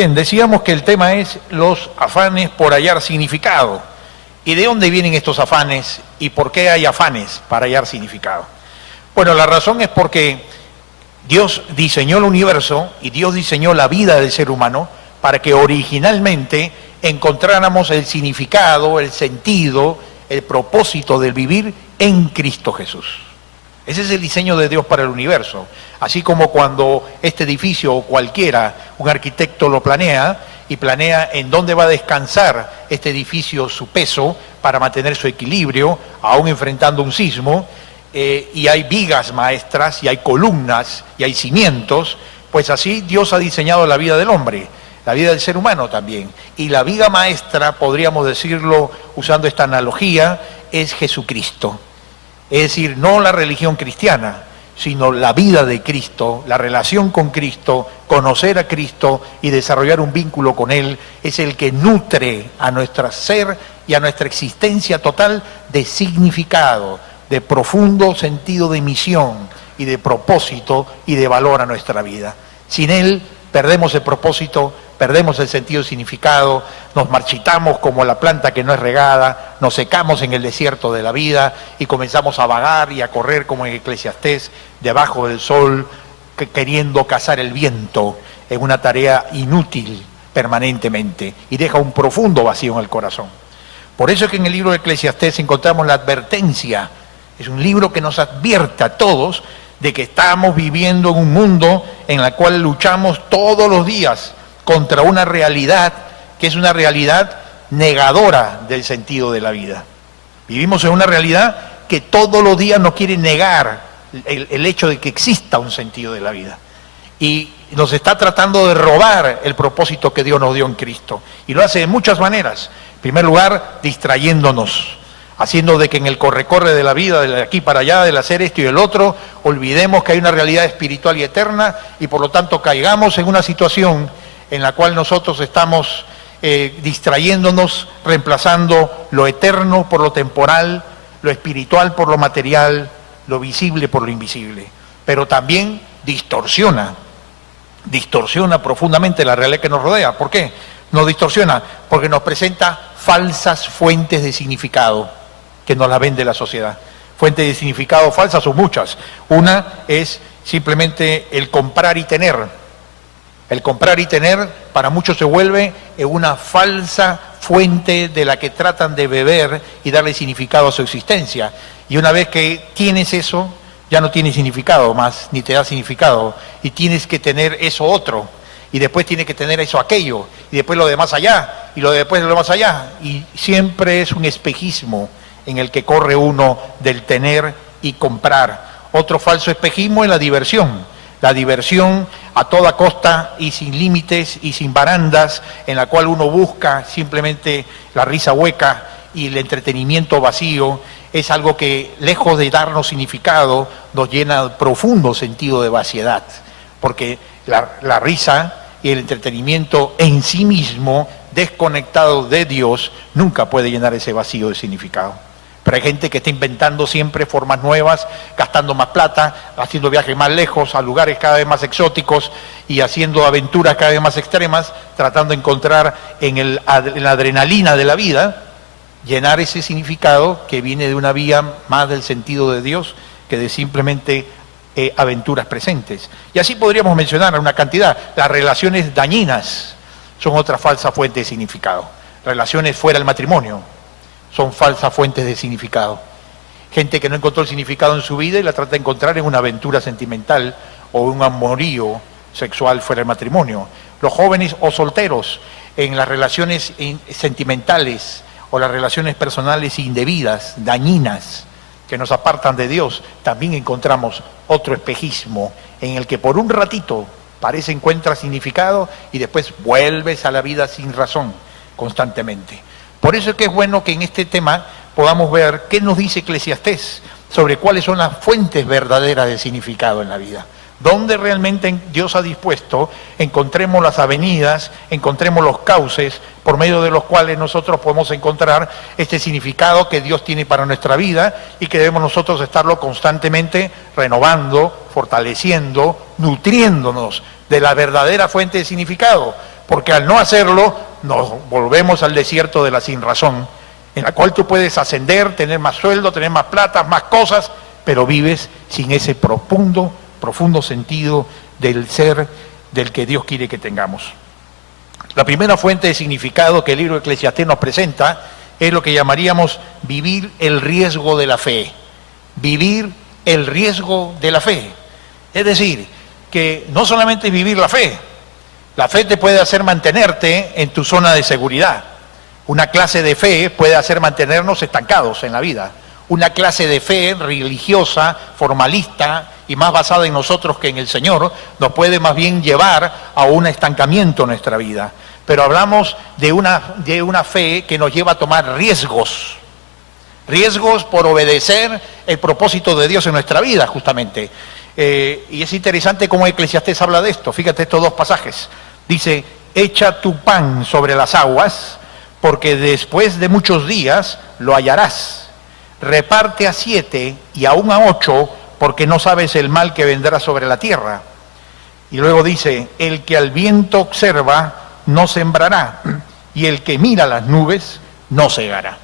Bien, decíamos que el tema es los afanes por hallar significado. ¿Y de dónde vienen estos afanes y por qué hay afanes para hallar significado? Bueno, la razón es porque Dios diseñó el universo y Dios diseñó la vida del ser humano para que originalmente encontráramos el significado, el sentido, el propósito del vivir en Cristo Jesús. Ese es el diseño de Dios para el universo. Así como cuando este edificio o cualquiera, un arquitecto lo planea y planea en dónde va a descansar este edificio su peso para mantener su equilibrio, aún enfrentando un sismo, y hay vigas maestras, y hay columnas, y hay cimientos, pues así Dios ha diseñado la vida del hombre, la vida del ser humano también. Y la viga maestra, podríamos decirlo usando esta analogía, es Jesucristo. Es decir, no la religión cristiana, sino la vida de Cristo, la relación con Cristo, conocer a Cristo y desarrollar un vínculo con Él, es el que nutre a nuestro ser y a nuestra existencia total de significado, de profundo sentido de misión y de propósito y de valor a nuestra vida. Sin Él perdemos el propósito, perdemos el sentido y significado, nos marchitamos como la planta que no es regada, nos secamos en el desierto de la vida y comenzamos a vagar y a correr como en Eclesiastés, debajo del sol, queriendo cazar el viento en una tarea inútil permanentemente y deja un profundo vacío en el corazón. Por eso es que en el libro de Eclesiastés encontramos la advertencia. Es un libro que nos advierte a todos de que estamos viviendo en un mundo en el cual luchamos todos los días contra una realidad que es una realidad negadora del sentido de la vida. Vivimos en una realidad que todos los días nos quiere negar el hecho de que exista un sentido de la vida. Y nos está tratando de robar el propósito que Dios nos dio en Cristo. Y lo hace de muchas maneras. En primer lugar, distrayéndonos, haciendo de que en el corre-corre de la vida, de aquí para allá, del hacer esto y el otro, olvidemos que hay una realidad espiritual y eterna y por lo tanto caigamos en una situación en la cual nosotros estamos distrayéndonos, reemplazando lo eterno por lo temporal, lo espiritual por lo material, lo visible por lo invisible. Pero también distorsiona profundamente la realidad que nos rodea. ¿Por qué? Nos distorsiona porque nos presenta falsas fuentes de significado que nos la vende la sociedad. Fuentes de significado falsas son muchas. Una es simplemente el comprar y tener. El comprar y tener para muchos se vuelve una falsa fuente de la que tratan de beber y darle significado a su existencia. Y una vez que tienes eso, ya no tiene significado más, ni te da significado. Y tienes que tener eso otro. Y después tienes que tener eso aquello. Y después lo de más allá. Y lo de después lo más allá. Y siempre es un espejismo en el que corre uno del tener y comprar. Otro falso espejismo es la diversión. La diversión a toda costa y sin límites y sin barandas, en la cual uno busca simplemente la risa hueca y el entretenimiento vacío, es algo que, lejos de darnos significado, nos llena de profundo sentido de vaciedad, porque la risa y el entretenimiento en sí mismo, desconectado de Dios, nunca puede llenar ese vacío de significado. Pero hay gente que está inventando siempre formas nuevas, gastando más plata, haciendo viajes más lejos, a lugares cada vez más exóticos y haciendo aventuras cada vez más extremas, tratando de encontrar en la adrenalina de la vida, llenar ese significado que viene de una vía más del sentido de Dios que de simplemente aventuras presentes. Y así podríamos mencionar una cantidad. Las relaciones dañinas son otra falsa fuente de significado. Relaciones fuera del matrimonio son falsas fuentes de significado. Gente que no encontró el significado en su vida y la trata de encontrar en una aventura sentimental o un amorío sexual fuera del matrimonio. Los jóvenes o solteros en las relaciones sentimentales o las relaciones personales indebidas, dañinas, que nos apartan de Dios, también encontramos otro espejismo en el que por un ratito parece encuentra significado y después vuelves a la vida sin razón constantemente. Por eso es que es bueno que en este tema podamos ver qué nos dice Eclesiastés sobre cuáles son las fuentes verdaderas de significado en la vida. Dónde realmente Dios ha dispuesto, encontremos las avenidas, encontremos los cauces por medio de los cuales nosotros podemos encontrar este significado que Dios tiene para nuestra vida y que debemos nosotros estarlo constantemente renovando, fortaleciendo, nutriéndonos de la verdadera fuente de significado. porque al no hacerlo nos volvemos al desierto de la sinrazón, en la cual tú puedes ascender, tener más sueldo, tener más plata, más cosas, pero vives sin ese profundo sentido del ser del que Dios quiere que tengamos. La primera fuente de significado que el libro de Eclesiastés nos presenta es lo que llamaríamos vivir el riesgo de la fe. Vivir el riesgo de la fe. Es decir, que no solamente vivir la fe te puede hacer mantenerte en tu zona de seguridad. Una clase de fe puede hacer mantenernos estancados en la vida. Una clase de fe religiosa, formalista y más basada en nosotros que en el Señor, nos puede más bien llevar a un estancamiento en nuestra vida. Pero hablamos de una fe que nos lleva a tomar riesgos. Riesgos por obedecer el propósito de Dios en nuestra vida, justamente. Y es interesante cómo Eclesiastés habla de esto. Fíjate estos dos pasajes. Dice, echa tu pan sobre las aguas, porque después de muchos días lo hallarás. Reparte a 7 y aún a 8, porque no sabes el mal que vendrá sobre la tierra. Y luego dice, el que al viento observa no sembrará, y el que mira las nubes no segará.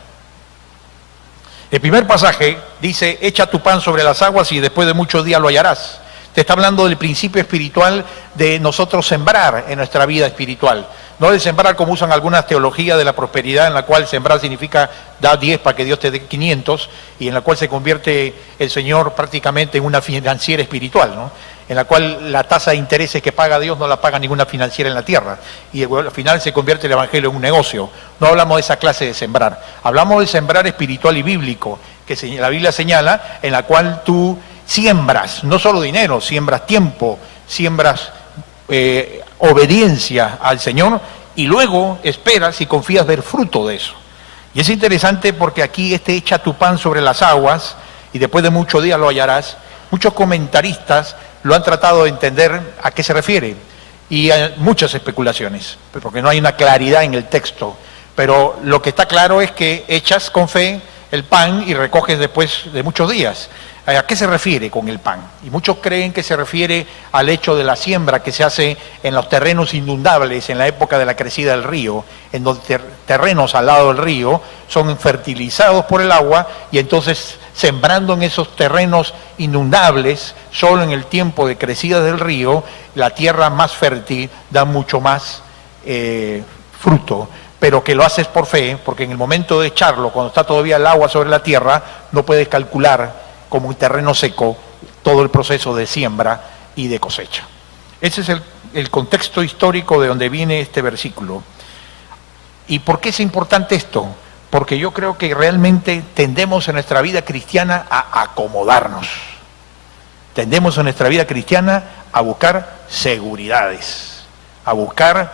El primer pasaje dice, echa tu pan sobre las aguas y después de muchos días lo hallarás. Te está hablando del principio espiritual de nosotros sembrar en nuestra vida espiritual. No de sembrar como usan algunas teologías de la prosperidad, en la cual sembrar significa da 10 para que Dios te dé 500, y en la cual se convierte el Señor prácticamente en una financiera espiritual, ¿no? En la cual la tasa de intereses que paga Dios no la paga ninguna financiera en la tierra, y al final se convierte el Evangelio en un negocio. No hablamos de esa clase de sembrar, hablamos del sembrar espiritual y bíblico, que la Biblia señala, en la cual tú siembras, no solo dinero, siembras tiempo, siembras obediencia al Señor, y luego esperas y confías ver fruto de eso. Y es interesante porque aquí echa tu pan sobre las aguas, y después de muchos días lo hallarás. Muchos comentaristas lo han tratado de entender a qué se refiere, y hay muchas especulaciones, porque no hay una claridad en el texto, pero lo que está claro es que echas con fe el pan y recoges después de muchos días. ¿A qué se refiere con el pan? Y muchos creen que se refiere al hecho de la siembra que se hace en los terrenos inundables en la época de la crecida del río, en donde terrenos al lado del río son fertilizados por el agua, y entonces sembrando en esos terrenos inundables, solo en el tiempo de crecida del río, la tierra más fértil da mucho más fruto, pero que lo haces por fe, porque en el momento de echarlo, cuando está todavía el agua sobre la tierra, no puedes calcular como un terreno seco todo el proceso de siembra y de cosecha. Ese es el contexto histórico de donde viene este versículo. ¿Y por qué es importante esto? Porque yo creo que realmente tendemos en nuestra vida cristiana a acomodarnos. Tendemos en nuestra vida cristiana a buscar seguridades, a buscar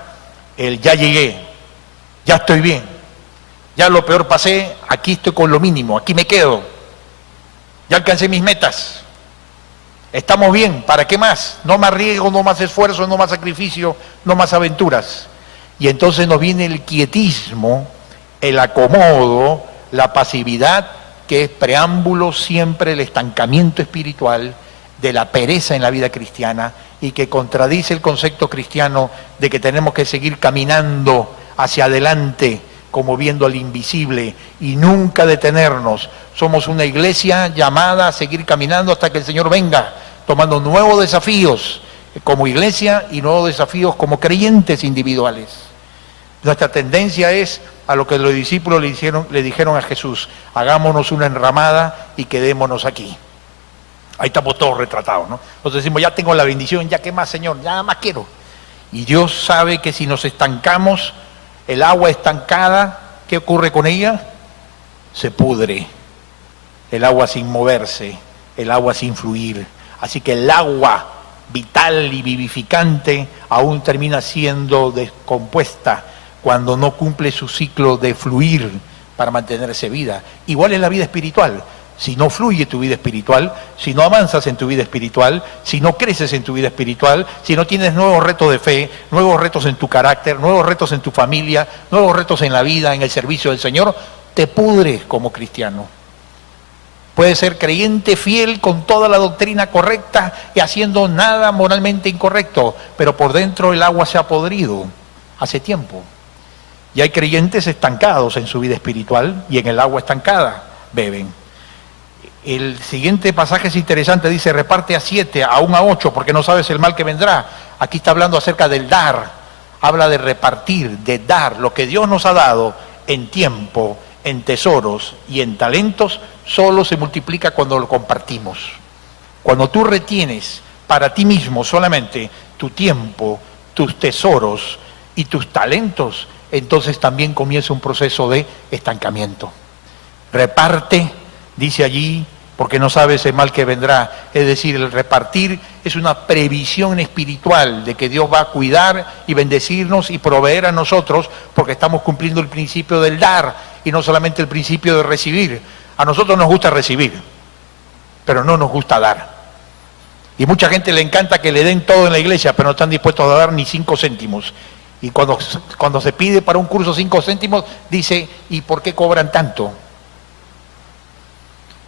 el ya llegué, ya estoy bien, ya lo peor pasé, aquí estoy con lo mínimo, aquí me quedo. Ya alcancé mis metas, estamos bien, ¿para qué más? No más riesgo, no más esfuerzo, no más sacrificio, no más aventuras. Y entonces nos viene el quietismo, el acomodo, la pasividad, que es preámbulo siempre el estancamiento espiritual, de la pereza en la vida cristiana, y que contradice el concepto cristiano de que tenemos que seguir caminando hacia adelante, como viendo al invisible, y nunca detenernos. Somos una iglesia llamada a seguir caminando hasta que el Señor venga, tomando nuevos desafíos como iglesia y nuevos desafíos como creyentes individuales. Nuestra tendencia es a lo que los discípulos le dijeron a Jesús: hagámonos una enramada y quedémonos aquí. Ahí estamos todos retratados, ¿no? Nosotros decimos, ya tengo la bendición, ya qué más, Señor, ya más quiero. Y Dios sabe que si nos estancamos, el agua estancada, ¿qué ocurre con ella? Se pudre. El agua sin moverse, el agua sin fluir. Así que el agua vital y vivificante aún termina siendo descompuesta cuando no cumple su ciclo de fluir para mantenerse vida. Igual es la vida espiritual. Si no fluye tu vida espiritual, si no avanzas en tu vida espiritual, si no creces en tu vida espiritual, si no tienes nuevos retos de fe, nuevos retos en tu carácter, nuevos retos en tu familia, nuevos retos en la vida, en el servicio del Señor, te pudres como cristiano. Puedes ser creyente fiel con toda la doctrina correcta y haciendo nada moralmente incorrecto, pero por dentro el agua se ha podrido. hace tiempo. Y hay creyentes estancados en su vida espiritual y en el agua estancada beben. El siguiente pasaje es interesante, dice, reparte a 7, aún a 8, porque no sabes el mal que vendrá. Aquí está hablando acerca del dar, habla de repartir, de dar. Lo que Dios nos ha dado en tiempo, en tesoros y en talentos, solo se multiplica cuando lo compartimos. Cuando tú retienes para ti mismo solamente tu tiempo, tus tesoros y tus talentos, entonces también comienza un proceso de estancamiento. Reparte, dice allí, porque no sabes el mal que vendrá. Es decir, el repartir es una previsión espiritual de que Dios va a cuidar y bendecirnos y proveer a nosotros, porque estamos cumpliendo el principio del dar y no solamente el principio de recibir. A nosotros nos gusta recibir, pero no nos gusta dar. Y mucha gente le encanta que le den todo en la iglesia, pero no están dispuestos a dar ni 5 céntimos. Y cuando se pide para un curso 5 céntimos, dice, ¿y por qué cobran tanto?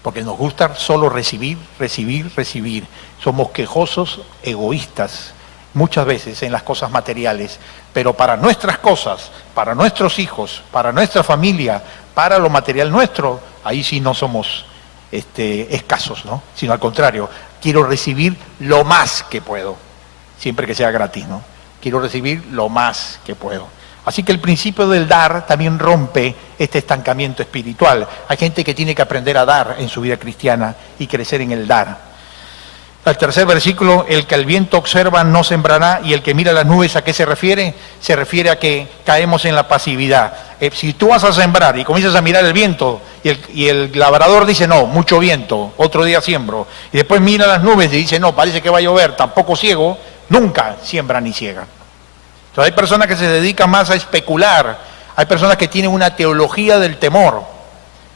Porque nos gusta solo recibir, recibir, recibir. Somos quejosos, egoístas, muchas veces en las cosas materiales, pero para nuestras cosas, para nuestros hijos, para nuestra familia, para lo material nuestro, ahí sí no somos escasos, ¿no? Sino al contrario, quiero recibir lo más que puedo, siempre que sea gratis, ¿no? Quiero recibir lo más que puedo. Así que el principio del dar también rompe este estancamiento espiritual. Hay gente que tiene que aprender a dar en su vida cristiana y crecer en el dar. El tercer versículo, el que al viento observa no sembrará, y el que mira las nubes, ¿a qué se refiere? Se refiere a que caemos en la pasividad. Si tú vas a sembrar y comienzas a mirar el viento y el labrador dice, no, mucho viento, otro día siembro, y después mira las nubes y dice, no, parece que va a llover, tampoco ciego, nunca siembra ni ciega. Entonces hay personas que se dedican más a especular, hay personas que tienen una teología del temor,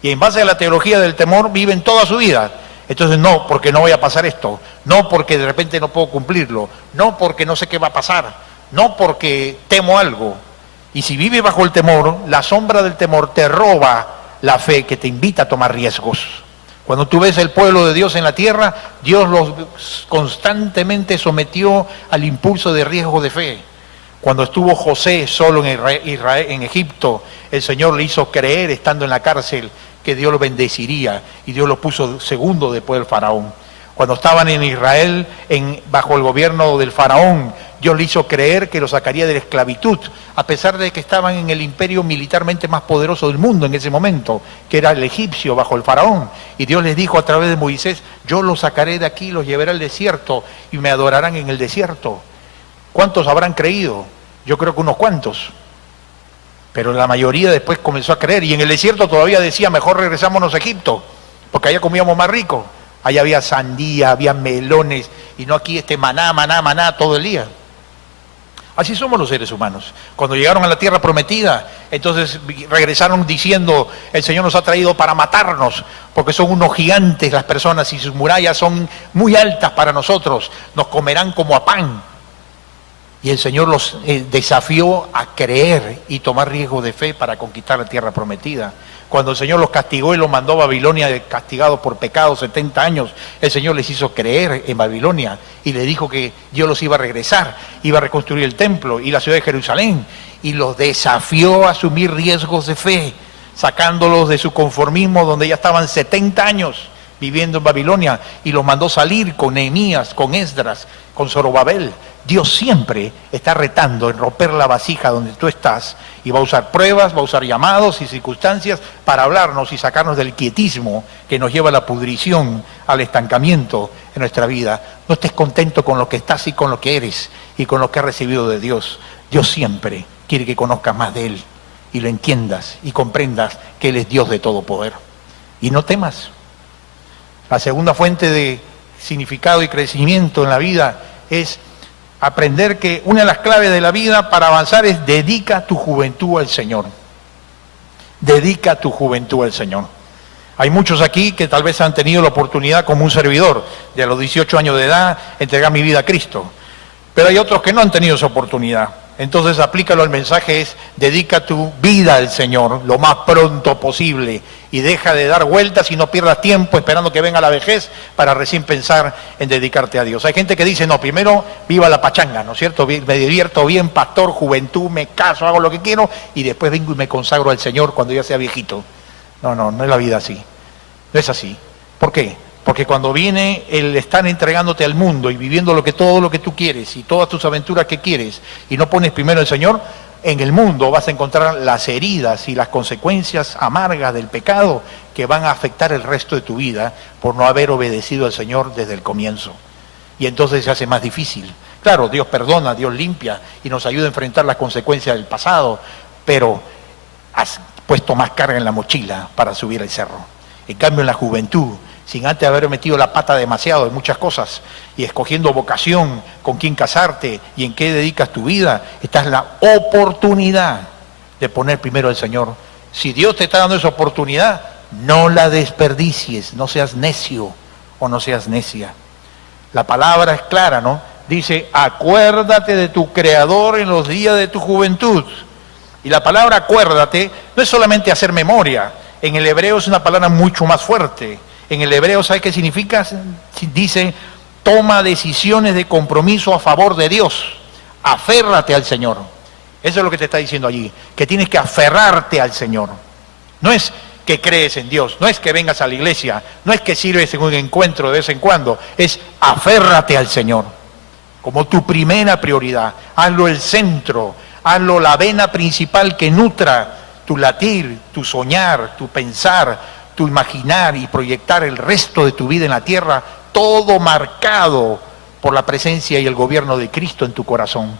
y en base a la teología del temor viven toda su vida. Entonces no, porque no voy a pasar esto, no porque de repente no puedo cumplirlo, no porque no sé qué va a pasar, no porque temo algo. Y si vives bajo el temor, la sombra del temor te roba la fe que te invita a tomar riesgos. Cuando tú ves el pueblo de Dios en la tierra, Dios los constantemente sometió al impulso de riesgo de fe. Cuando estuvo José solo en Egipto, el Señor le hizo creer, estando en la cárcel, que Dios lo bendeciría, y Dios lo puso segundo después del faraón. Cuando estaban en Israel, bajo el gobierno del faraón, Dios le hizo creer que lo sacaría de la esclavitud, a pesar de que estaban en el imperio militarmente más poderoso del mundo en ese momento, que era el egipcio bajo el faraón. Y Dios les dijo a través de Moisés, yo los sacaré de aquí, los llevaré al desierto y me adorarán en el desierto. ¿Cuántos habrán creído? Yo creo que unos cuantos. Pero la mayoría después comenzó a creer, y en el desierto todavía decía, mejor regresámonos a Egipto, porque allá comíamos más rico. Allá había sandía, había melones, y no aquí maná, maná, maná todo el día. Así somos los seres humanos. Cuando llegaron a la tierra prometida, entonces regresaron diciendo, el Señor nos ha traído para matarnos, porque son unos gigantes las personas, y sus murallas son muy altas para nosotros, nos comerán como a pan. Y el Señor los desafió a creer y tomar riesgo de fe para conquistar la tierra prometida. Cuando el Señor los castigó y los mandó a Babilonia castigados por pecados 70 años, el Señor les hizo creer en Babilonia y le dijo que Dios los iba a regresar, iba a reconstruir el templo y la ciudad de Jerusalén, y los desafió a asumir riesgos de fe, sacándolos de su conformismo donde ya estaban 70 años viviendo en Babilonia, y los mandó salir con Nehemías, con Esdras, con Zorobabel. Dios siempre está retando en romper la vasija donde tú estás, y va a usar pruebas, va a usar llamados y circunstancias para hablarnos y sacarnos del quietismo que nos lleva a la pudrición, al estancamiento en nuestra vida. No estés contento con lo que estás y con lo que eres y con lo que has recibido de Dios. Dios siempre quiere que conozcas más de Él y lo entiendas y comprendas que Él es Dios de todo poder. Y no temas. La segunda fuente de significado y crecimiento en la vida es aprender que una de las claves de la vida para avanzar es dedica tu juventud al Señor. Dedica tu juventud al Señor. Hay muchos aquí que tal vez han tenido la oportunidad, como un servidor, de a los 18 años de edad, entregar mi vida a Cristo. Pero hay otros que no han tenido esa oportunidad. Entonces aplícalo al mensaje, es dedica tu vida al Señor lo más pronto posible y deja de dar vueltas y no pierdas tiempo esperando que venga la vejez para recién pensar en dedicarte a Dios. Hay gente que dice, no, primero viva la pachanga, ¿no es cierto? Me divierto bien, pastor, juventud, me caso, hago lo que quiero y después vengo y me consagro al Señor cuando ya sea viejito. No es la vida así, no es así. ¿Por qué? Porque cuando viene el estar entregándote al mundo y viviendo todo lo que tú quieres y todas tus aventuras que quieres y no pones primero al Señor, en el mundo vas a encontrar las heridas y las consecuencias amargas del pecado que van a afectar el resto de tu vida por no haber obedecido al Señor desde el comienzo. Y entonces se hace más difícil. Claro, Dios perdona, Dios limpia y nos ayuda a enfrentar las consecuencias del pasado, pero has puesto más carga en la mochila para subir el cerro. En cambio, en la juventud, sin antes haber metido la pata demasiado en muchas cosas y escogiendo vocación, con quién casarte y en qué dedicas tu vida, esta es la oportunidad de poner primero al Señor. Si Dios te está dando esa oportunidad, no la desperdicies, no seas necio o no seas necia. La palabra es clara, ¿no? Dice, acuérdate de tu Creador en los días de tu juventud. Y la palabra acuérdate no es solamente hacer memoria, en el hebreo es una palabra mucho más fuerte. En el hebreo, ¿sabes qué significa? Dice, toma decisiones de compromiso a favor de Dios. Aférrate al Señor. Eso es lo que te está diciendo allí, que tienes que aferrarte al Señor. No es que crees en Dios, no es que vengas a la iglesia, no es que sirves en un encuentro de vez en cuando, es aférrate al Señor como tu primera prioridad. Hazlo el centro, hazlo la vena principal que nutra tu latir, tu soñar, tu pensar, tu imaginar y proyectar el resto de tu vida en la tierra, todo marcado por la presencia y el gobierno de Cristo en tu corazón.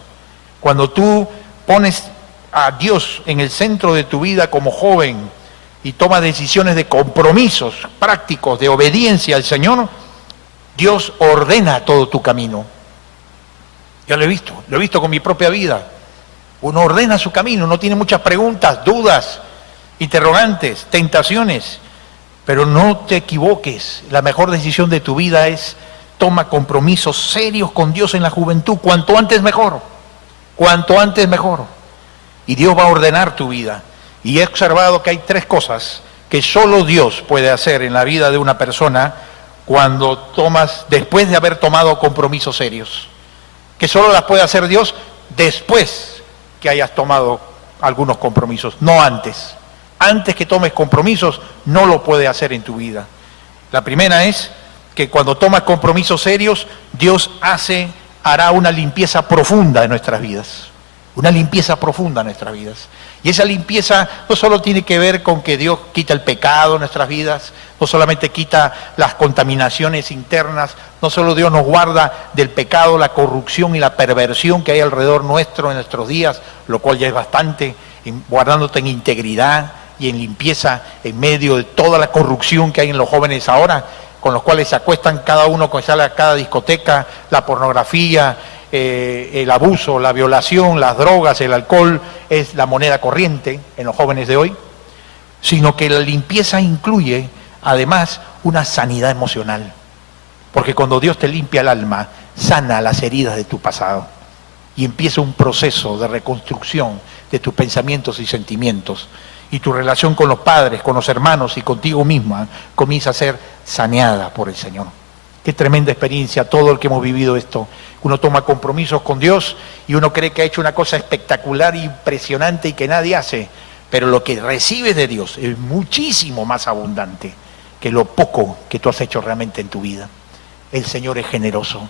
Cuando tú pones a Dios en el centro de tu vida como joven y tomas decisiones de compromisos prácticos, de obediencia al Señor, Dios ordena todo tu camino. Yo lo he visto con mi propia vida. Uno ordena su camino, no tiene muchas preguntas, dudas, interrogantes, tentaciones. Pero no te equivoques, la mejor decisión de tu vida es toma compromisos serios con Dios en la juventud, cuanto antes mejor, cuanto antes mejor. Y Dios va a ordenar tu vida. Y he observado que hay tres cosas que solo Dios puede hacer en la vida de una persona cuando tomas, después de haber tomado compromisos serios. Que solo las puede hacer Dios después que hayas tomado algunos compromisos, no antes. Antes que tomes compromisos, no lo puede hacer en tu vida. La primera es que cuando tomas compromisos serios, Dios hará una limpieza profunda de nuestras vidas. Una limpieza profunda en nuestras vidas. Y esa limpieza no solo tiene que ver con que Dios quita el pecado en nuestras vidas, no solamente quita las contaminaciones internas, no solo Dios nos guarda del pecado, la corrupción y la perversión que hay alrededor nuestro en nuestros días, lo cual ya es bastante, guardándote en integridad y en limpieza en medio de toda la corrupción que hay en los jóvenes ahora, con los cuales se acuestan cada uno con sale a cada discoteca, la pornografía, el abuso, la violación, las drogas, el alcohol, es la moneda corriente en los jóvenes de hoy, sino que la limpieza incluye además una sanidad emocional, porque cuando Dios te limpia el alma, sana las heridas de tu pasado y empieza un proceso de reconstrucción de tus pensamientos y sentimientos, y tu relación con los padres, con los hermanos y contigo misma comienza a ser saneada por el Señor. Qué tremenda experiencia, todo el que hemos vivido esto. Uno toma compromisos con Dios y uno cree que ha hecho una cosa espectacular, impresionante y que nadie hace, pero lo que recibes de Dios es muchísimo más abundante que lo poco que tú has hecho realmente en tu vida. El Señor es generoso.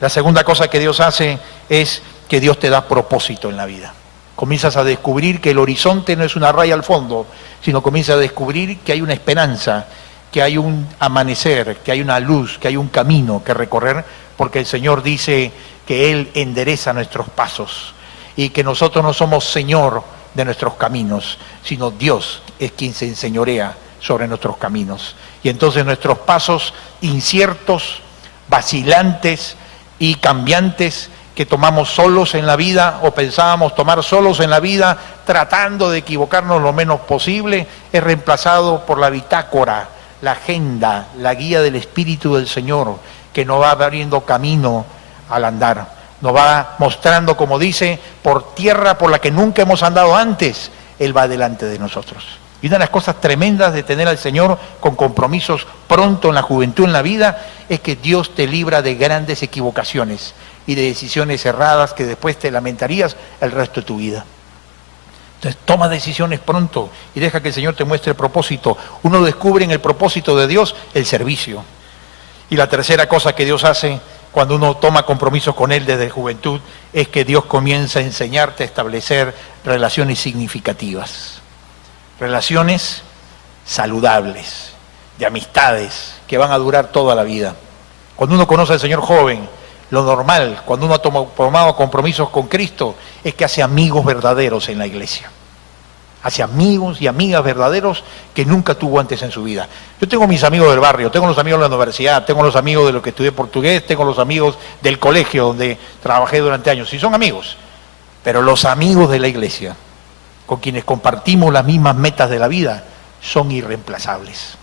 La segunda cosa que Dios hace es que Dios te da propósito en la vida. Comienzas a descubrir que el horizonte no es una raya al fondo, sino comienzas a descubrir que hay una esperanza, que hay un amanecer, que hay una luz, que hay un camino que recorrer, porque el Señor dice que Él endereza nuestros pasos y que nosotros no somos Señor de nuestros caminos, sino Dios es quien se enseñorea sobre nuestros caminos. Y entonces nuestros pasos inciertos, vacilantes y cambiantes que tomamos solos en la vida o pensábamos tomar solos en la vida, tratando de equivocarnos lo menos posible, es reemplazado por la bitácora, la agenda, la guía del Espíritu del Señor, que nos va abriendo camino al andar. nos va mostrando, como dice, por tierra por la que nunca hemos andado antes, Él va delante de nosotros. Y una de las cosas tremendas de tener al Señor con compromisos pronto en la juventud, en la vida, es que Dios te libra de grandes equivocaciones y de decisiones erradas que después te lamentarías el resto de tu vida. Entonces toma decisiones pronto y deja que el Señor te muestre el propósito. Uno descubre en el propósito de Dios el servicio. Y la tercera cosa que Dios hace cuando uno toma compromisos con Él desde juventud es que Dios comienza a enseñarte a establecer relaciones significativas. Relaciones saludables, de amistades que van a durar toda la vida. Cuando uno conoce al Señor joven, lo normal, cuando uno ha tomado compromisos con Cristo, es que hace amigos verdaderos en la iglesia. Hace amigos y amigas verdaderos que nunca tuvo antes en su vida. Yo tengo mis amigos del barrio, tengo los amigos de la universidad, tengo los amigos de los que estudié portugués, tengo los amigos del colegio donde trabajé durante años, y son amigos. Pero los amigos de la iglesia, con quienes compartimos las mismas metas de la vida, son irreemplazables.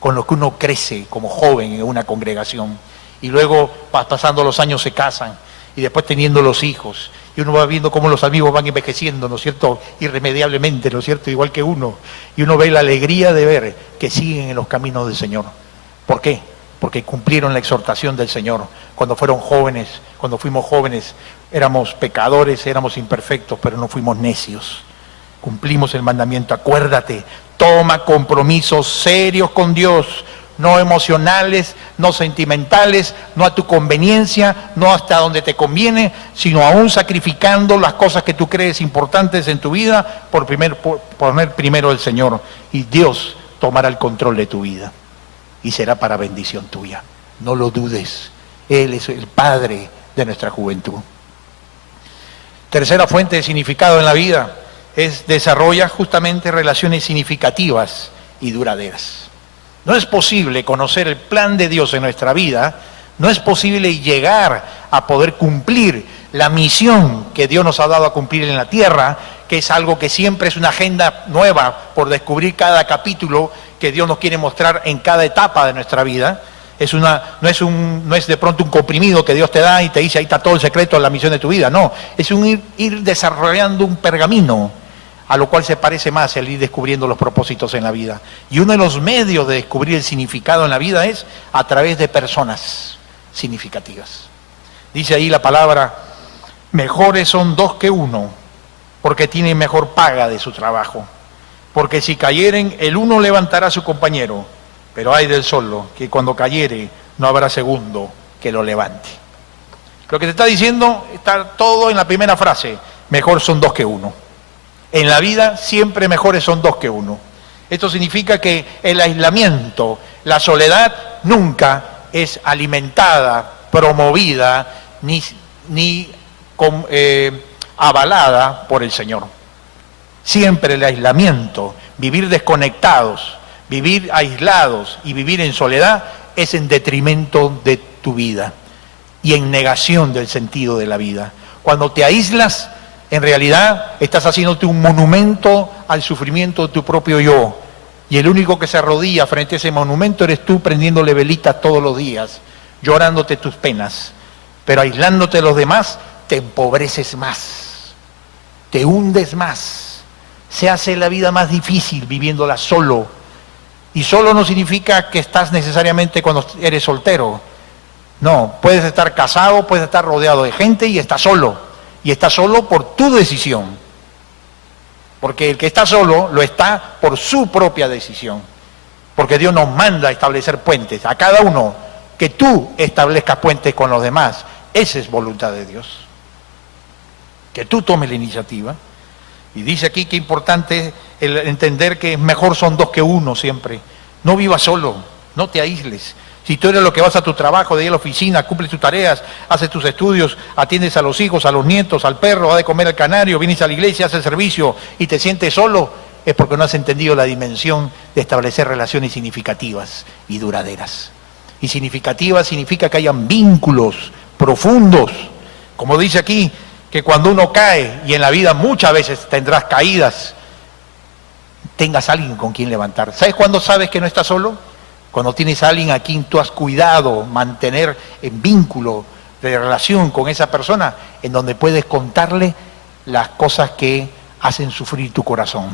Con los que uno crece como joven en una congregación y luego pasando los años se casan y después teniendo los hijos y uno va viendo cómo los amigos van envejeciendo, ¿no es cierto?, irremediablemente, ¿no es cierto?, igual que uno, y uno ve la alegría de ver que siguen en los caminos del Señor. ¿Por qué? Porque cumplieron la exhortación del Señor cuando fueron jóvenes, cuando fuimos jóvenes. Éramos pecadores, éramos imperfectos, pero no fuimos necios. Cumplimos el mandamiento. Acuérdate, toma compromisos serios con Dios, no emocionales, no sentimentales, no a tu conveniencia, no hasta donde te conviene, sino aún sacrificando las cosas que tú crees importantes en tu vida por poner primero el Señor. Y Dios tomará el control de tu vida y será para bendición tuya. No lo dudes. Él es el Padre de nuestra juventud. Tercera fuente de significado en la vida es desarrolla justamente relaciones significativas y duraderas. No es posible conocer el plan de Dios en nuestra vida, no es posible llegar a poder cumplir la misión que Dios nos ha dado a cumplir en la tierra, que es algo que siempre es una agenda nueva por descubrir cada capítulo que Dios nos quiere mostrar en cada etapa de nuestra vida. No es de pronto un comprimido que Dios te da y te dice ahí está todo el secreto de la misión de tu vida. No, es ir desarrollando un pergamino, a lo cual se parece más el ir descubriendo los propósitos en la vida. Y uno de los medios de descubrir el significado en la vida es a través de personas significativas. Dice ahí la palabra, mejores son dos que uno, porque tienen mejor paga de su trabajo. Porque si cayeren, el uno levantará a su compañero, pero hay del solo, que cuando cayere no habrá segundo que lo levante. Lo que te está diciendo está todo en la primera frase, mejor son dos que uno. En la vida siempre mejores son dos que uno. Esto significa que el aislamiento, la soledad, nunca es alimentada, promovida, ni avalada por el Señor. Siempre el aislamiento, vivir desconectados, vivir aislados y vivir en soledad es en detrimento de tu vida y en negación del sentido de la vida. Cuando te aíslas, en realidad estás haciéndote un monumento al sufrimiento de tu propio yo. Y el único que se arrodilla frente a ese monumento eres tú, prendiéndole velitas todos los días, llorándote tus penas. Pero aislándote de los demás, te empobreces más, te hundes más, se hace la vida más difícil viviéndola solo. Y solo no significa que estás necesariamente cuando eres soltero. No, puedes estar casado, puedes estar rodeado de gente y estás solo. Y estás solo por tu decisión. Porque el que está solo lo está por su propia decisión. Porque Dios nos manda a establecer puentes. A cada uno, que tú establezcas puentes con los demás. Esa es voluntad de Dios. Que tú tomes la iniciativa. Y dice aquí que es importante el entender que mejor son dos que uno siempre. No vivas solo, no te aísles. Si tú eres lo que vas a tu trabajo, de ahí a la oficina, cumples tus tareas, haces tus estudios, atiendes a los hijos, a los nietos, al perro, vas de comer al canario, vienes a la iglesia, haces servicio y te sientes solo, es porque no has entendido la dimensión de establecer relaciones significativas y duraderas. Y significativas significa que hayan vínculos profundos. Como dice aquí, que cuando uno cae, y en la vida muchas veces tendrás caídas, tengas a alguien con quien levantar. ¿Sabes cuándo sabes que no estás solo? Cuando tienes a alguien a quien tú has cuidado, mantener en vínculo, de relación con esa persona en donde puedes contarle las cosas que hacen sufrir tu corazón.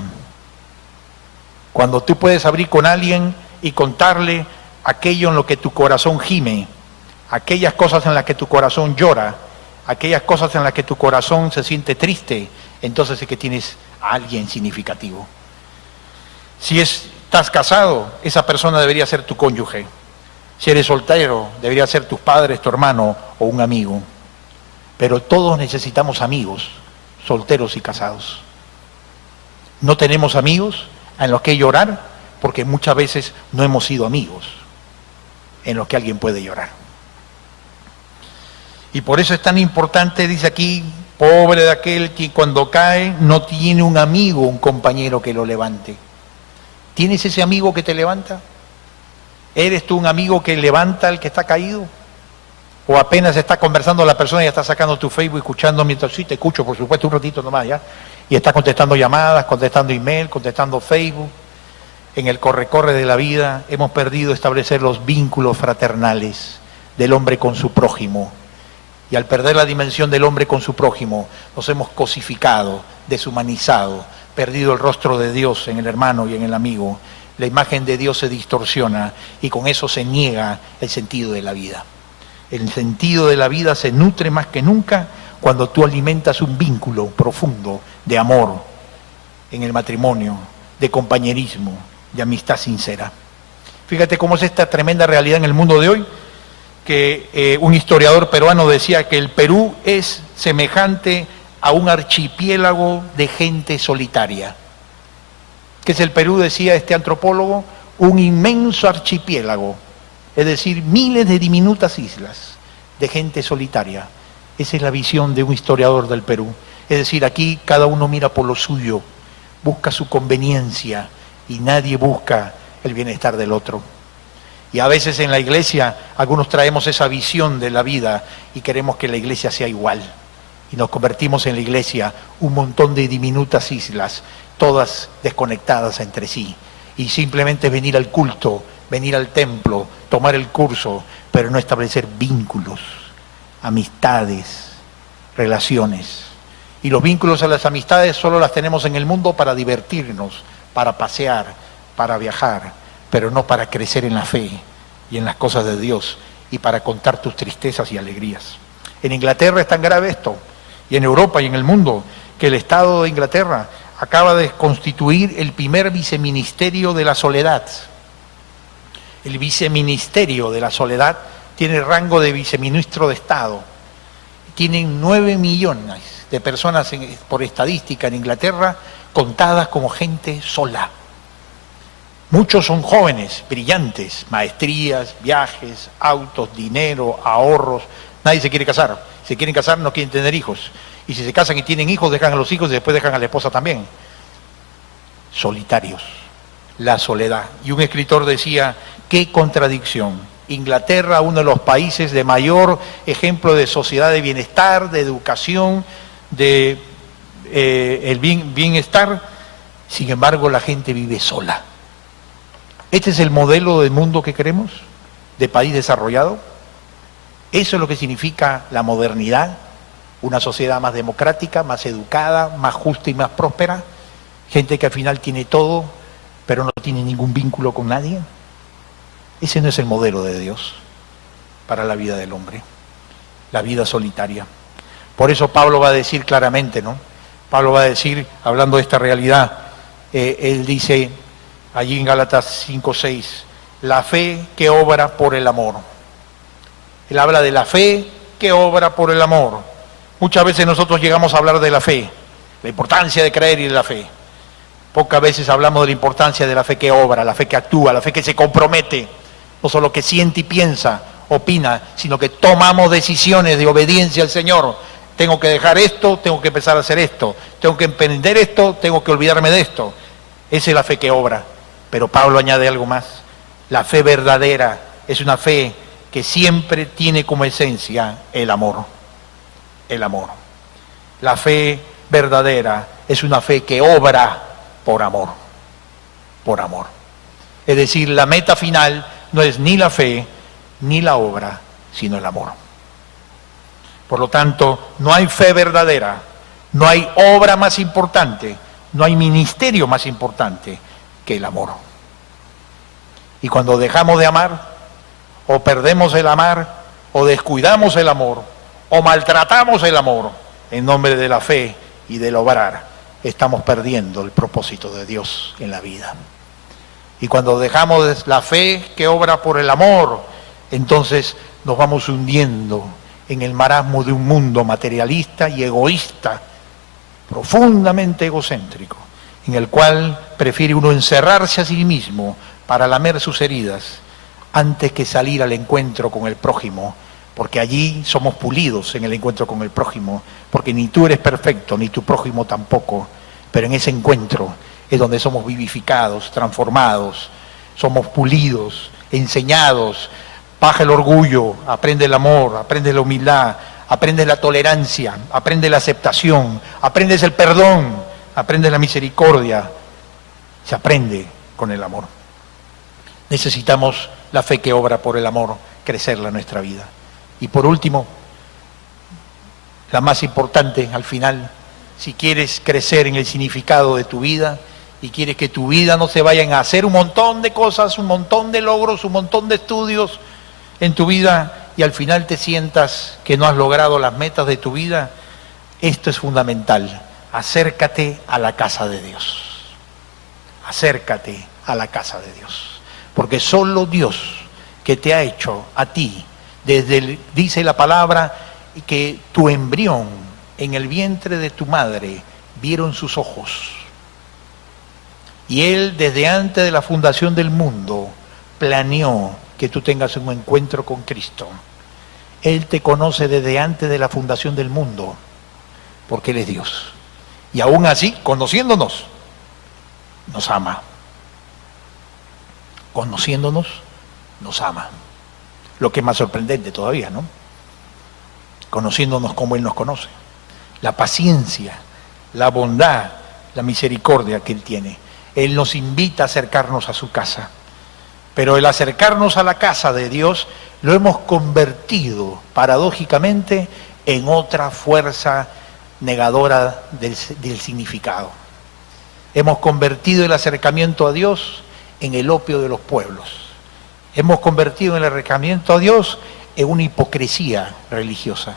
Cuando tú puedes abrir con alguien y contarle aquello en lo que tu corazón gime, aquellas cosas en las que tu corazón llora, aquellas cosas en las que tu corazón se siente triste, entonces es que tienes a alguien significativo. Si estás casado, esa persona debería ser tu cónyuge. Si eres soltero, debería ser tus padres, tu hermano o un amigo. Pero todos necesitamos amigos, solteros y casados. No tenemos amigos en los que llorar porque muchas veces no hemos sido amigos en los que alguien puede llorar. Y por eso es tan importante, dice aquí, pobre de aquel que cuando cae no tiene un amigo, un compañero que lo levante. ¿Tienes ese amigo que te levanta? ¿Eres tú un amigo que levanta al que está caído? ¿O apenas está conversando la persona y está sacando tu Facebook, escuchando mientras sí te escucho, por supuesto, un ratito nomás ya? Y está contestando llamadas, contestando email, contestando Facebook. En el corre-corre de la vida hemos perdido establecer los vínculos fraternales del hombre con su prójimo. Y al perder la dimensión del hombre con su prójimo, nos hemos cosificado, deshumanizado, perdido el rostro de Dios en el hermano y en el amigo. La imagen de Dios se distorsiona y con eso se niega el sentido de la vida. El sentido de la vida se nutre más que nunca cuando tú alimentas un vínculo profundo de amor en el matrimonio, de compañerismo, de amistad sincera. Fíjate cómo es esta tremenda realidad en el mundo de hoy, que un historiador peruano decía que el Perú es semejante a un archipiélago de gente solitaria. ¿Qué es el Perú?, decía este antropólogo, un inmenso archipiélago, es decir, miles de diminutas islas de gente solitaria. Esa es la visión de un historiador del Perú. Es decir, aquí cada uno mira por lo suyo, busca su conveniencia y nadie busca el bienestar del otro. Y a veces en la iglesia algunos traemos esa visión de la vida y queremos que la iglesia sea igual. Y nos convertimos en la iglesia un montón de diminutas islas, todas desconectadas entre sí. Y simplemente venir al culto, venir al templo, tomar el curso, pero no establecer vínculos, amistades, relaciones. Y los vínculos a las amistades solo las tenemos en el mundo para divertirnos, para pasear, para viajar, pero no para crecer en la fe y en las cosas de Dios y para contar tus tristezas y alegrías. En Inglaterra es tan grave esto, y en Europa y en el mundo, que el Estado de Inglaterra acaba de constituir el primer viceministerio de la soledad. El viceministerio de la soledad tiene rango de viceministro de Estado. Tienen 9 millones de personas por estadística en Inglaterra contadas como gente sola. Muchos son jóvenes, brillantes, maestrías, viajes, autos, dinero, ahorros. Nadie se quiere casar. Si se quieren casar no quieren tener hijos. Y si se casan y tienen hijos, dejan a los hijos y después dejan a la esposa también. Solitarios. La soledad. Y un escritor decía, qué contradicción. Inglaterra, uno de los países de mayor ejemplo de sociedad de bienestar, de educación, de el bienestar. Sin embargo, la gente vive sola. ¿Este es el modelo del mundo que queremos? ¿De país desarrollado? ¿Eso es lo que significa la modernidad? ¿Una sociedad más democrática, más educada, más justa y más próspera? Gente que al final tiene todo, pero no tiene ningún vínculo con nadie. Ese no es el modelo de Dios para la vida del hombre, la vida solitaria. Por eso Pablo va a decir claramente, ¿no? Pablo va a decir, hablando de esta realidad, él dice allí en Gálatas 5:6, la fe que obra por el amor. Él habla de la fe que obra por el amor. Muchas veces nosotros llegamos a hablar de la fe, la importancia de creer y de la fe. Pocas veces hablamos de la importancia de la fe que obra, la fe que actúa, la fe que se compromete, no solo que siente y piensa, opina, sino que tomamos decisiones de obediencia al Señor. Tengo que dejar esto, tengo que empezar a hacer esto, tengo que emprender esto, tengo que olvidarme de esto. Esa es la fe que obra. Pero Pablo añade algo más. La fe verdadera es una fe que siempre tiene como esencia el amor. El amor. La fe verdadera es una fe que obra por amor. Por amor. Es decir, la meta final no es ni la fe ni la obra, sino el amor. Por lo tanto, no hay fe verdadera, no hay obra más importante, no hay ministerio más importante que el amor. Y cuando dejamos de amar, o perdemos el amar, o descuidamos el amor, o maltratamos el amor en nombre de la fe y del obrar, estamos perdiendo el propósito de Dios en la vida. Y cuando dejamos la fe que obra por el amor, entonces nos vamos hundiendo en el marasmo de un mundo materialista y egoísta, profundamente egocéntrico, en el cual prefiere uno encerrarse a sí mismo para lamer sus heridas antes que salir al encuentro con el prójimo, porque allí somos pulidos en el encuentro con el prójimo, porque ni tú eres perfecto, ni tu prójimo tampoco, pero en ese encuentro es donde somos vivificados, transformados, somos pulidos, enseñados. Baja el orgullo, aprende el amor, aprende la humildad, aprende la tolerancia, aprende la aceptación, aprendes el perdón, aprende la misericordia. Se aprende con el amor. Necesitamos la fe que obra por el amor, crecerla en nuestra vida. Y por último, la más importante al final, si quieres crecer en el significado de tu vida y quieres que tu vida no se vayan a hacer un montón de cosas, un montón de logros, un montón de estudios en tu vida y al final te sientas que no has logrado las metas de tu vida, esto es fundamental. Acércate a la casa de Dios. Acércate a la casa de Dios. Porque solo Dios que te ha hecho a ti, dice la palabra, que tu embrión en el vientre de tu madre vieron sus ojos. Y Él desde antes de la fundación del mundo planeó que tú tengas un encuentro con Cristo. Él te conoce desde antes de la fundación del mundo, porque Él es Dios. Y aún así, conociéndonos, nos ama. Conociéndonos, nos ama. Lo que es más sorprendente todavía, ¿no? Conociéndonos como Él nos conoce. La paciencia, la bondad, la misericordia que Él tiene. Él nos invita a acercarnos a su casa. Pero el acercarnos a la casa de Dios lo hemos convertido, paradójicamente, en otra fuerza negadora del significado. Hemos convertido el acercamiento a Dios en el opio de los pueblos. Hemos convertido el acercamiento a Dios en una hipocresía religiosa.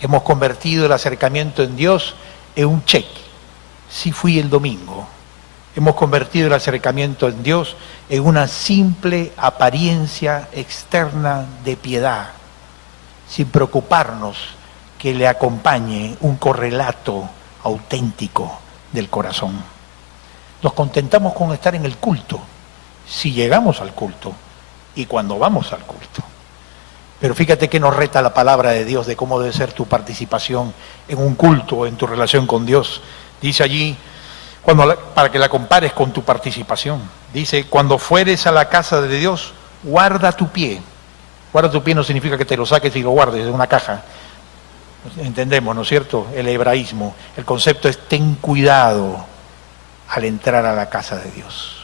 Hemos convertido el acercamiento en Dios en un cheque. Sí fui el domingo. Hemos convertido el acercamiento en Dios en una simple apariencia externa de piedad, sin preocuparnos que le acompañe un correlato auténtico del corazón. Nos contentamos con estar en el culto, si llegamos al culto y cuando vamos al culto. Pero fíjate que nos reta la palabra de Dios de cómo debe ser tu participación en un culto, en tu relación con Dios. Dice allí, para que la compares con tu participación. Dice, cuando fueres a la casa de Dios, guarda tu pie. Guarda tu pie no significa que te lo saques y lo guardes en una caja. Entendemos, ¿no es cierto? El hebraísmo. El concepto es ten cuidado al entrar a la casa de Dios.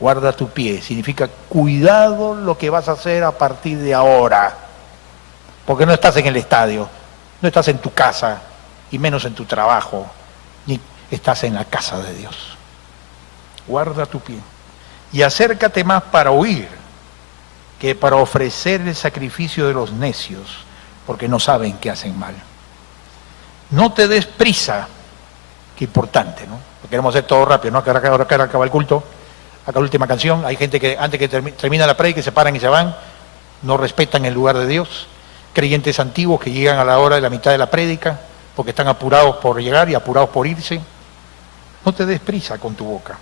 Guarda tu pie. Significa cuidado lo que vas a hacer a partir de ahora. Porque no estás en el estadio, no estás en tu casa, y menos en tu trabajo, ni estás en la casa de Dios. Guarda tu pie. Y acércate más para oír que para ofrecer el sacrificio de los necios, porque no saben que hacen mal. No te des prisa, que importante, ¿no? Porque queremos hacer todo rápido, ¿no? Ahora acaba el culto, acá la última canción, hay gente que antes que termina la prédica se paran y se van, no respetan el lugar de Dios, creyentes antiguos que llegan a la hora de la mitad de la prédica, porque están apurados por llegar y apurados por irse. No te des prisa con tu boca,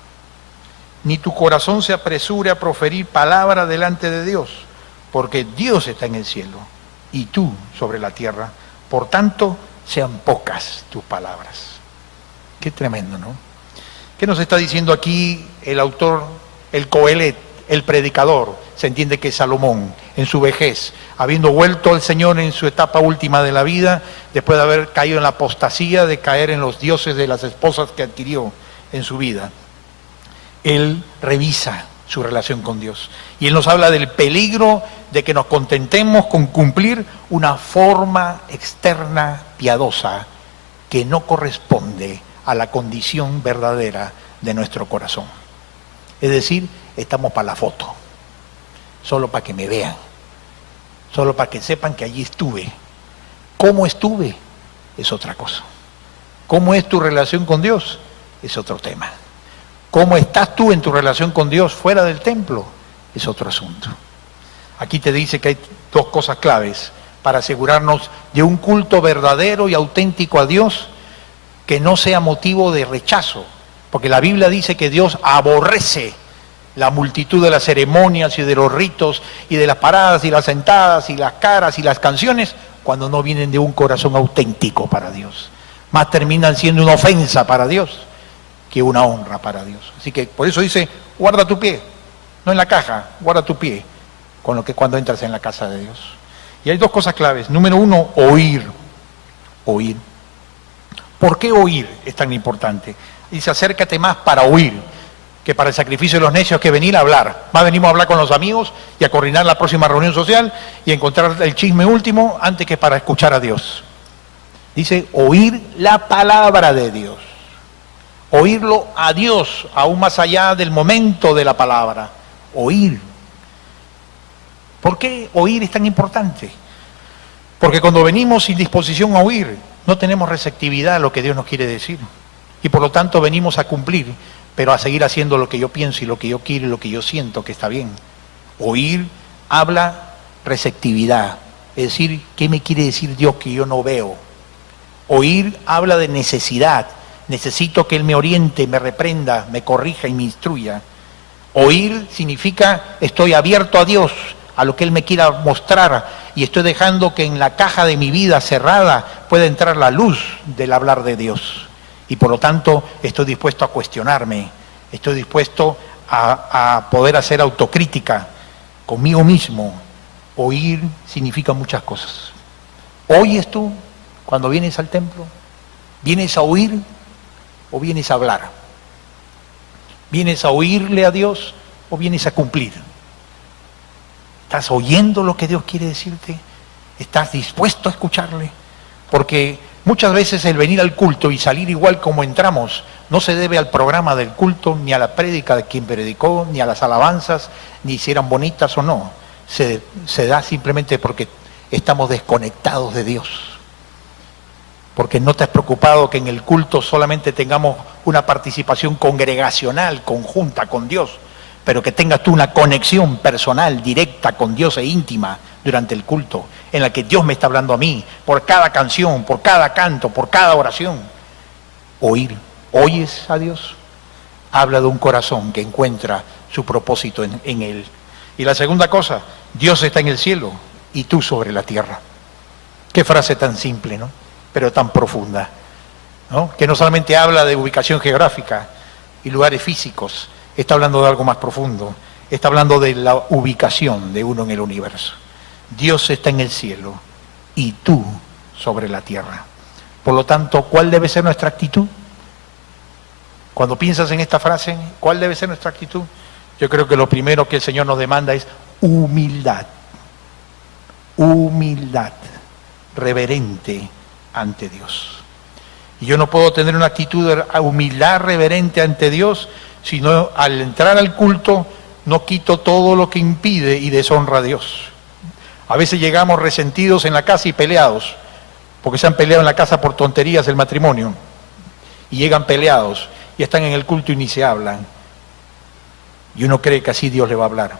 ni tu corazón se apresure a proferir palabra delante de Dios, porque Dios está en el cielo y tú sobre la tierra, por tanto, sean pocas tus palabras. Qué tremendo, ¿no? ¿Qué nos está diciendo aquí el autor, el Coelet, el predicador? Se entiende que Salomón, en su vejez, habiendo vuelto al Señor en su etapa última de la vida, después de haber caído en la apostasía, de caer en los dioses de las esposas que adquirió en su vida, él revisa su relación con Dios. Y Él nos habla del peligro de que nos contentemos con cumplir una forma externa piadosa que no corresponde a la condición verdadera de nuestro corazón. Es decir, estamos para la foto, solo para que me vean, solo para que sepan que allí estuve. ¿Cómo estuve? Es otra cosa. ¿Cómo es tu relación con Dios? Es otro tema. ¿Cómo estás tú en tu relación con Dios fuera del templo? Es otro asunto. Aquí te dice que hay dos cosas claves para asegurarnos de un culto verdadero y auténtico a Dios que no sea motivo de rechazo, porque la Biblia dice que Dios aborrece la multitud de las ceremonias y de los ritos y de las paradas y las sentadas y las caras y las canciones cuando no vienen de un corazón auténtico para Dios. Más terminan siendo una ofensa para Dios que una honra para Dios. Así que por eso dice, guarda tu pie, no en la caja, guarda tu pie, con lo que cuando entras en la casa de Dios. Y hay dos cosas claves. Número uno, oír. Oír. ¿Por qué oír es tan importante? Dice, acércate más para oír, que para el sacrificio de los necios que venir a hablar. Más venimos a hablar con los amigos y a coordinar la próxima reunión social y a encontrar el chisme último antes que para escuchar a Dios. Dice, oír la palabra de Dios. Oírlo a Dios, aún más allá del momento de la palabra. Oír. ¿Por qué oír es tan importante? Porque cuando venimos sin disposición a oír, no tenemos receptividad a lo que Dios nos quiere decir. Y por lo tanto venimos a cumplir, pero a seguir haciendo lo que yo pienso y lo que yo quiero y lo que yo siento que está bien. Oír habla receptividad, es decir, ¿qué me quiere decir Dios que yo no veo? Oír habla de necesidad, necesito que Él me oriente, me reprenda, me corrija y me instruya. Oír significa estoy abierto a Dios, a lo que Él me quiera mostrar, y estoy dejando que en la caja de mi vida cerrada pueda entrar la luz del hablar de Dios. Y por lo tanto estoy dispuesto a cuestionarme, estoy dispuesto a poder hacer autocrítica conmigo mismo. Oír significa muchas cosas. ¿Oyes tú cuando vienes al templo? ¿Vienes a oír o vienes a hablar? ¿Vienes a oírle a Dios o vienes a cumplir? ¿Estás oyendo lo que Dios quiere decirte? ¿Estás dispuesto a escucharle? Porque muchas veces el venir al culto y salir igual como entramos no se debe al programa del culto, ni a la prédica de quien predicó, ni a las alabanzas, ni si eran bonitas o no. Se da simplemente porque estamos desconectados de Dios. Porque no te has preocupado que en el culto solamente tengamos una participación congregacional, conjunta con Dios, pero que tengas tú una conexión personal, directa con Dios e íntima durante el culto, en la que Dios me está hablando a mí, por cada canción, por cada canto, por cada oración. Oír. ¿Oyes a Dios? Habla de un corazón que encuentra su propósito en Él. Y la segunda cosa, Dios está en el cielo y tú sobre la tierra. Qué frase tan simple, ¿no? Pero tan profunda, ¿no? Que no solamente habla de ubicación geográfica y lugares físicos, está hablando de algo más profundo, está hablando de la ubicación de uno en el universo. Dios está en el cielo y tú sobre la tierra. Por lo tanto, ¿cuál debe ser nuestra actitud? Cuando piensas en esta frase, ¿cuál debe ser nuestra actitud? Yo creo que lo primero que el Señor nos demanda es humildad. Humildad reverente ante Dios. Y yo no puedo tener una actitud de humildad reverente ante Dios, sino al entrar al culto no quito todo lo que impide y deshonra a Dios. A veces llegamos resentidos en la casa y peleados, porque se han peleado en la casa por tonterías del matrimonio, y llegan peleados, y están en el culto y ni se hablan. Y uno cree que así Dios le va a hablar.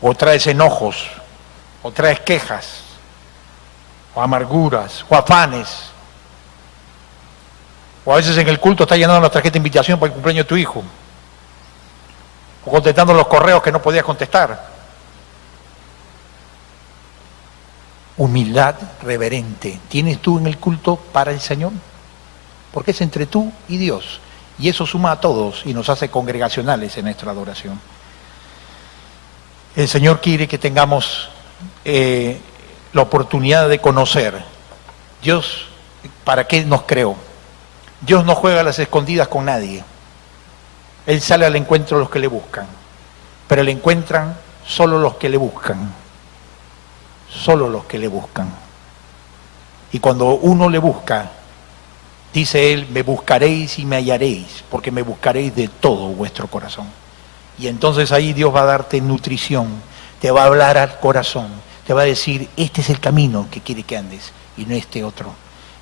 O traes enojos, o traes quejas, o amarguras, o afanes. O a veces en el culto está llenando la tarjeta de invitación para el cumpleaños de tu hijo. O contestando los correos que no podías contestar. Humildad reverente. ¿Tienes tú en el culto para el Señor? Porque es entre tú y Dios. Y eso suma a todos y nos hace congregacionales en nuestra adoración. El Señor quiere que tengamos la oportunidad de conocer. Dios, ¿para qué nos creó? Dios no juega a las escondidas con nadie. Él sale al encuentro de los que le buscan, pero le encuentran solo los que le buscan, solo los que le buscan. Y cuando uno le busca, dice Él, me buscaréis y me hallaréis, porque me buscaréis de todo vuestro corazón. Y entonces ahí Dios va a darte nutrición, te va a hablar al corazón, te va a decir, este es el camino que quiere que andes y no este otro.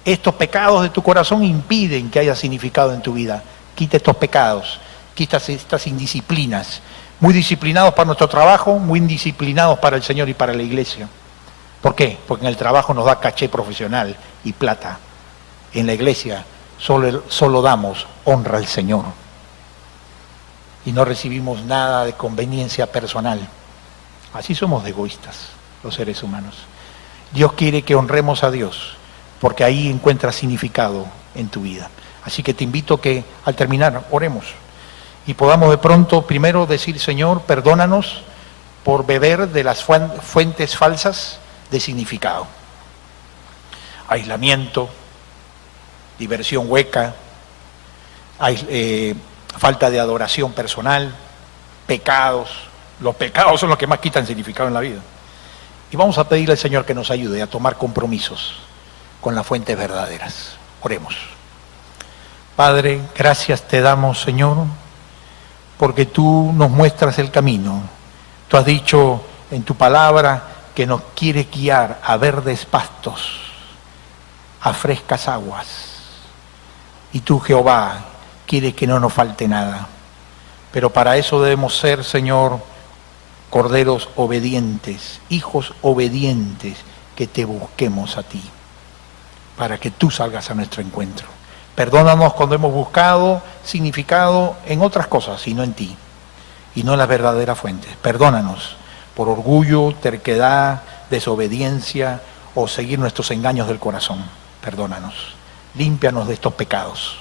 Estos pecados de tu corazón impiden que haya significado en tu vida. Quita estos pecados, quita estas indisciplinas. Muy disciplinados para nuestro trabajo, muy indisciplinados para el Señor y para la iglesia. ¿Por qué? Porque en el trabajo nos da caché profesional y plata. En la iglesia solo damos honra al Señor. Y no recibimos nada de conveniencia personal. Así somos de egoístas los seres humanos. Dios quiere que honremos a Dios, porque ahí encuentras significado en tu vida. Así que te invito que al terminar oremos y podamos de pronto primero decir, Señor, perdónanos por beber de las fuentes falsas de significado. Aislamiento, diversión hueca, falta de adoración personal, pecados. Los pecados son los que más quitan significado en la vida. Y vamos a pedirle al Señor que nos ayude a tomar compromisos con las fuentes verdaderas. Oremos. Padre, gracias te damos, Señor, porque tú nos muestras el camino. Tú has dicho en tu palabra que nos quieres guiar a verdes pastos, a frescas aguas. Y tú, Jehová, quieres que no nos falte nada. Pero para eso debemos ser, Señor, corderos obedientes, hijos obedientes, que te busquemos a ti, para que tú salgas a nuestro encuentro. Perdónanos cuando hemos buscado significado en otras cosas, sino en ti, y no en las verdaderas fuentes. Perdónanos por orgullo, terquedad, desobediencia o seguir nuestros engaños del corazón. Perdónanos, límpianos de estos pecados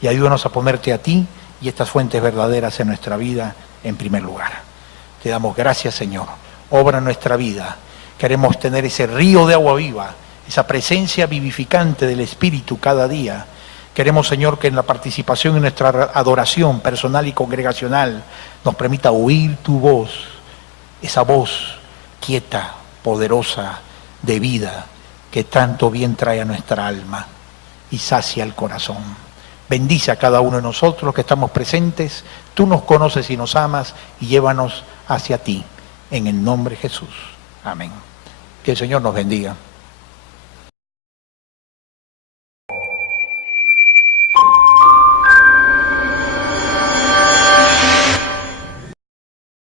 y ayúdanos a ponerte a ti y estas fuentes verdaderas en nuestra vida en primer lugar. Te damos gracias, Señor. Obra en nuestra vida. Queremos tener ese río de agua viva, esa presencia vivificante del Espíritu cada día. Queremos, Señor, que en la participación en nuestra adoración personal y congregacional nos permita oír tu voz, esa voz quieta, poderosa, de vida, que tanto bien trae a nuestra alma y sacia el corazón. Bendice a cada uno de nosotros los que estamos presentes. Tú nos conoces y nos amas y llévanos hacia ti. En el nombre de Jesús. Amén. Que el Señor nos bendiga.